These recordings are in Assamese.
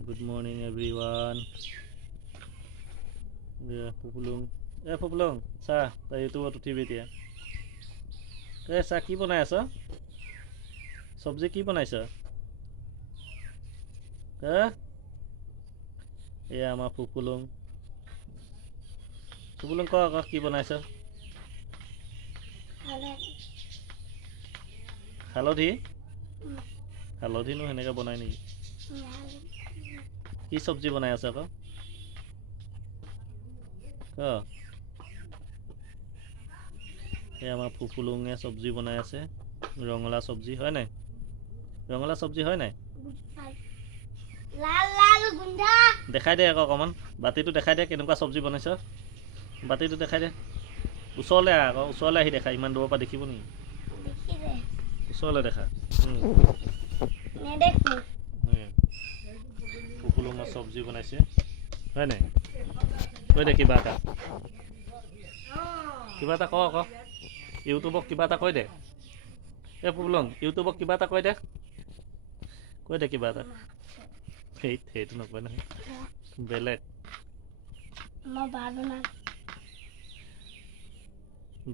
Good morning, everyone. Pupulung. Pupulung. Sa, tayo YouTube TV dia. Sa কি বনাই আছ? সবজি কি বনাইছ? এয়া আমাৰ পুপুলুং। পুপুলুং ক কি বনাইছ? হালধি? হালধিনো সেনেকৈ বনাই নেকি? কি চব্জি বনাই আছে আকৌ? এই আমাৰ ফুফুলুঙে চব্জি বনাই আছে, ৰঙালা চব্জি হয় নাই? ৰঙালা চব্জি হয় নাই? দেখাই দে আকৌ অকণমান, বাতিটো দেখাই দে কেনেকুৱা চব্জি বনাইছ, বাতিটো দেখাই দে। ওচৰলৈ আকৌ, ওচৰলৈ আহি দেখা, ইমান দূৰৰ পৰা দেখিব নেকি? ওচৰলৈ দেখা। ফুফুলুঙৰ চব্জি বনাইছে হয় নাই? কৈ দে কিবা এটা, কিবা এটা ক আকৌ, ইউটিউবক কিবা এটা কৈ দে। ফুফুলুং ইউটিউবক কিবা এটা কৈ দে, কৈ দে কিবা এটা। সেইটো নকয় নহয়, বেলেগ।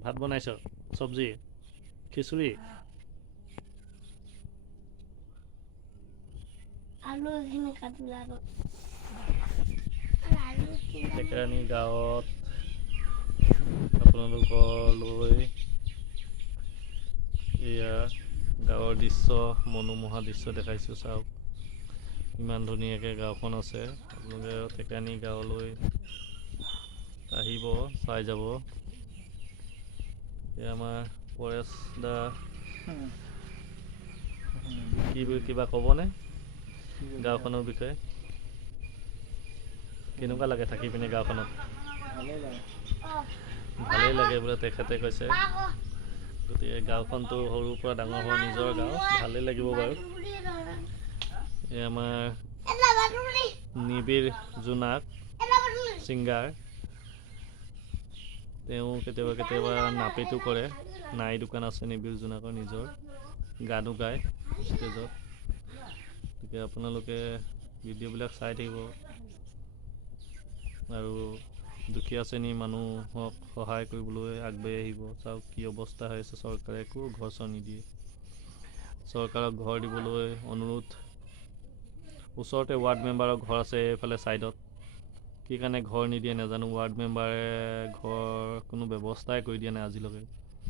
ভাত বনাইছ, চব্জি খিচুৰি? টেকেৰাণী গাঁৱত আপোনালোকলৈ এয়া গাঁৱৰ দৃশ্য, মনোমোহা দৃশ্য দেখাইছোঁ। চাওক ইমান ধুনীয়াকৈ গাঁওখন আছে। আপোনালোকে টেকেৰাণী গাঁৱলৈ আহিব, চাই যাব। এয়া আমাৰ পৰেশ দা, কিবা ক'বনে গাঁওখনৰ বিষয়ে? কেনেকুৱা লাগে থাকি পিনে গাঁওখনত? ভালেই লাগে বোলে তেখেতে কৈছে। গতিকে গাঁওখনটো সৰুৰ পৰা ডাঙৰ হোৱা নিজৰ গাঁও, ভালেই লাগিব বাৰু। এই আমাৰ নিবিৰ জোনাক ছিংগাৰ, তেওঁ কেতিয়াবা নাপিতো কৰে, নাই দোকান আছে নিবিৰ জোনাকৰ নিজৰ, গানো গায় ষ্টেজত। গতিকে আপোনালোকে ভিডিঅ'বিলাক চাই থাকিব আৰু দুখীয়া শ্ৰেণীৰ মানুহক সহায় কৰিবলৈ আগবাঢ়ি আহিব। চাওক কি অৱস্থা হৈ আছে, চৰকাৰে একো ঘৰ চৰ নিদিয়ে। চৰকাৰক ঘৰ দিবলৈ অনুৰোধ। ওচৰতে ৱাৰ্ড মেম্বাৰৰ ঘৰ আছে এইফালে ছাইডত, কি কাৰণে ঘৰ নিদিয়ে নাজানো। ৱাৰ্ড মেম্বাৰে ঘৰ কোনো ব্যৱস্থাই কৰি দিয়া নাই আজিলৈকে।